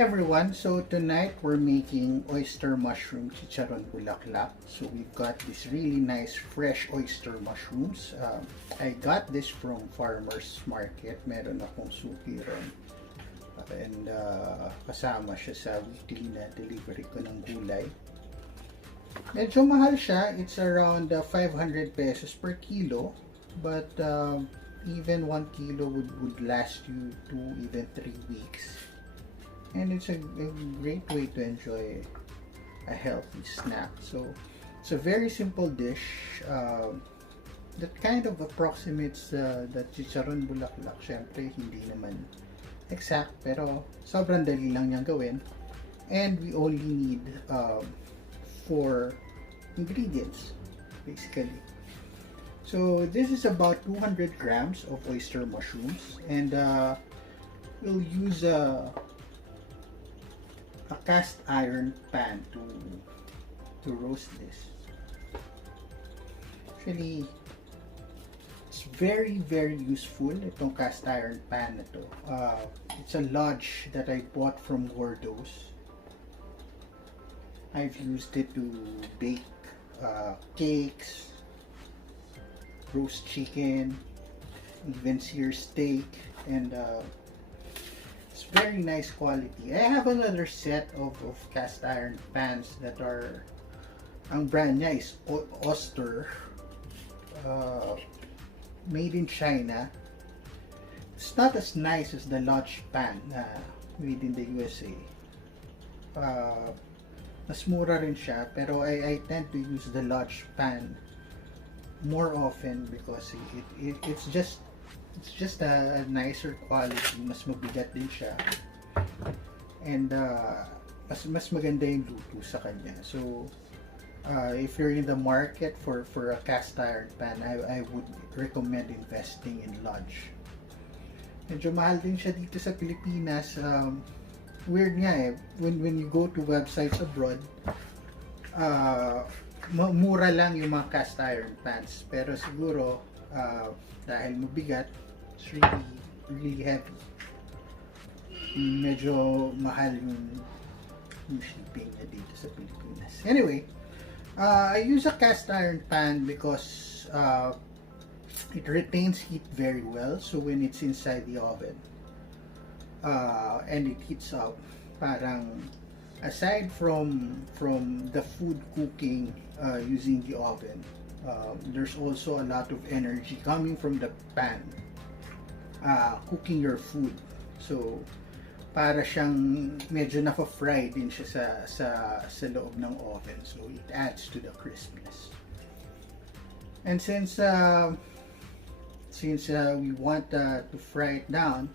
everyone, so tonight we're making oyster mushroom chicharon bulaklak. So we've got this really nice fresh oyster mushrooms. I got this from farmer's market. Meron akong suki ron. And kasama siya sa weekly na delivery ko ng gulay. Medyo mahal siya. It's around 500 pesos per kilo. But even 1 kilo would last you 2 even 3 weeks. And it's a great way to enjoy a healthy snack. So it's a very simple dish that kind of approximates the chicharon bulaklak. Syempre hindi naman exact, pero sobrang dali lang niyang gawin. And we only need 4 ingredients basically. So this is about 200 grams of oyster mushrooms, and we'll use a cast iron pan to roast this. Actually, it's very useful itong cast iron pan na to. It's a Lodge that I bought from Gordo's. I've used it to bake cakes, roast chicken, even sear steak, and it's very nice quality. I have another set of cast iron pans that are, ang brand niya is Oyster, made in China. It's not as nice as the Lodge pan made in the USA. Mas mura rin siya, pero I tend to use the Lodge pan more often because it's just a nicer quality. Mas mabigat din siya, and mas maganda yung luto sa kanya. So if you're in the market for a cast iron pan, I would recommend investing in Lodge. Medyo mahal din siya dito sa Pilipinas. Weird nga when you go to websites abroad, mura lang yung mga cast iron pans, pero siguro dahil mabigat, it's really heavy, medyo mahal yung shipping niya dito sa Pilipinas. Anyway, I use a cast iron pan because it retains heat very well. So when it's inside the oven and it heats up, parang aside from the food cooking using the oven, there's also a lot of energy coming from the pan cooking your food. So para siyang medyo na-fry din siya sa loob ng oven, so it adds to the crispness. And since we want to fry it down,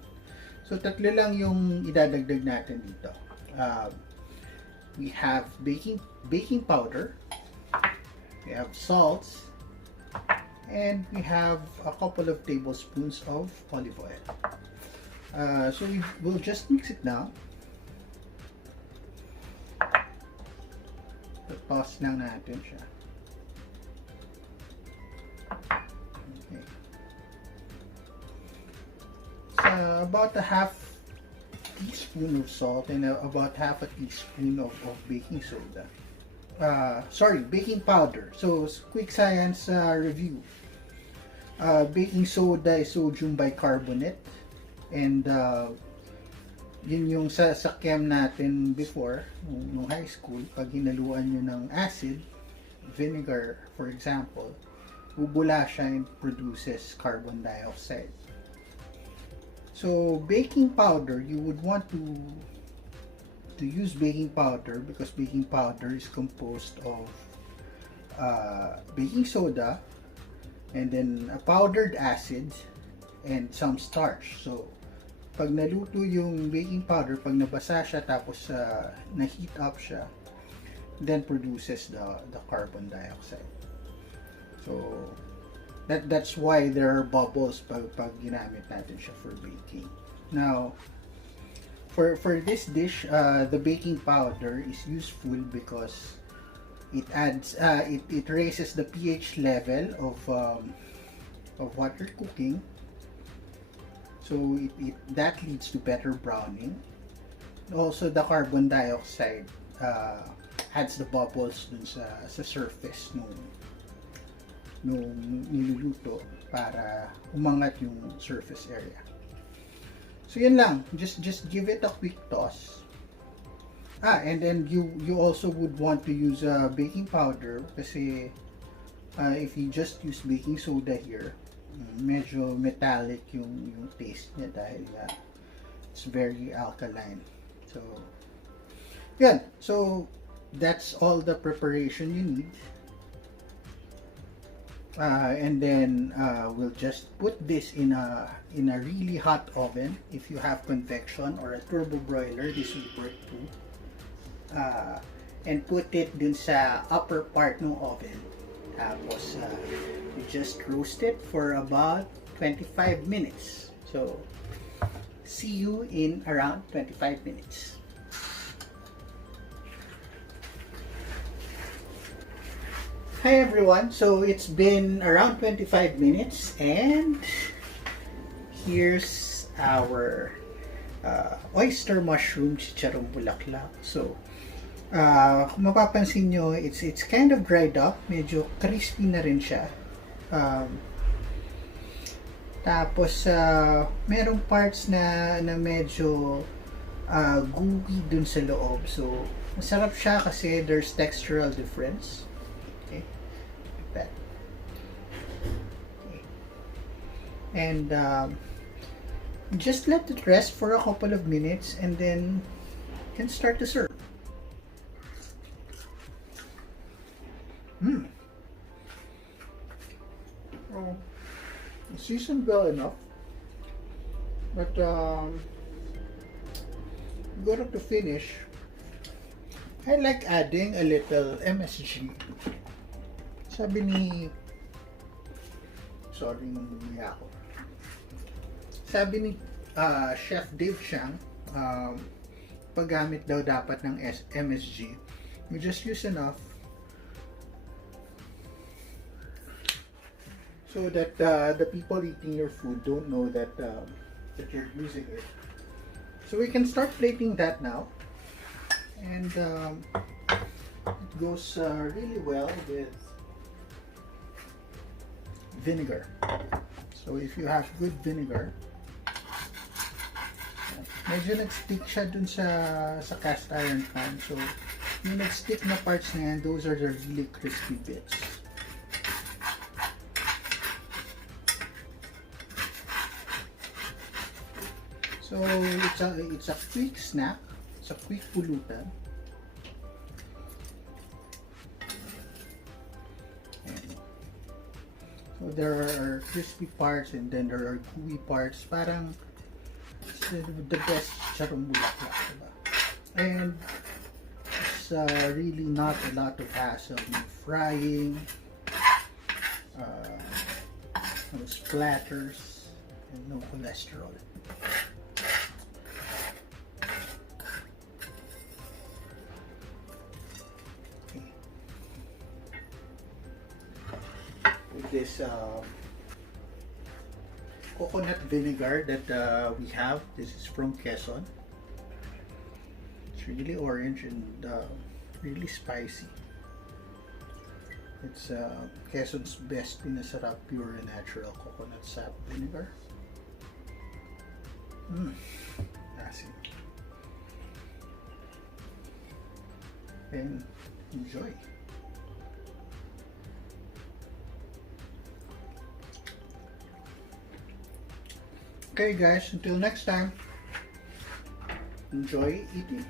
so tatlo lang yung idadagdag natin dito. We have baking powder, we have salts, and we have a couple of tablespoons of olive oil. So we'll just mix it now. Toss lang natin siya. Okay. So about a half teaspoon of salt and about half a teaspoon of baking soda. Baking powder. So quick science review. Baking soda is sodium bicarbonate, and yun yung sa chem natin before nung high school. Pag hinaluan nyo ng acid, vinegar for example, bubula siya and produces carbon dioxide. So baking powder, you would want to use baking powder because baking powder is composed of baking soda and then a powdered acid and some starch. So pag naluto yung baking powder, pag nabasa siya tapos na-heat up siya, then produces the carbon dioxide. So that's why there are bubbles pag ginamit natin siya for baking. Now for this dish, the baking powder is useful because it adds it raises the pH level of what you're cooking. So that leads to better browning. Also the carbon dioxide adds the bubbles dun sa surface nung niluluto para umangat yung surface area. So yun lang, just give it a quick toss. And then you also would want to use baking powder kasi if you just use baking soda here, medyo metallic yung taste niya dahil it's very alkaline. So yun, so that's all the preparation you need. And then we'll just put this in a really hot oven. If you have convection or a turbo broiler, this will work too. And put it dun sa upper part ng oven. Tapos you just roast it for about 25 minutes. So see you in around 25 minutes. Hi everyone, so it's been around 25 minutes and here's our oyster mushroom chicharong bulaklak. So kung mapapansin nyo, it's kind of dried up, medyo crispy na rin siya. Tapos merong parts na medyo gooey dun sa loob. So masarap siya kasi there's textural difference. That. Okay. And just let it rest for a couple of minutes and then you can start to serve. Seasoned well enough, but good to finish. I like adding a little MSG. Sabi ni Chef Dave Chiang, paggamit daw dapat ng MSG, you just use enough so that the people eating your food don't know that you're using it. So we can start plating that now, and it goes really well with vinegar. So if you have good vinegar, medyo nag-stick siya dun sa cast iron pan. So yung nag-stick na parts na yan, those are the really crispy bits. So it's a quick snack, it's a quick pulutan. So there are crispy parts and then there are gooey parts. Parang it's the best chicharong bulaklak, diba? And it's really not a lot of hassle in frying, no splatters, and no cholesterol. This coconut vinegar that we have. This is from Quezon. It's really orange and really spicy. It's Quezon's best pinasarap pure and natural coconut sap vinegar. Asin. And enjoy. Okay guys, until next time, enjoy eating.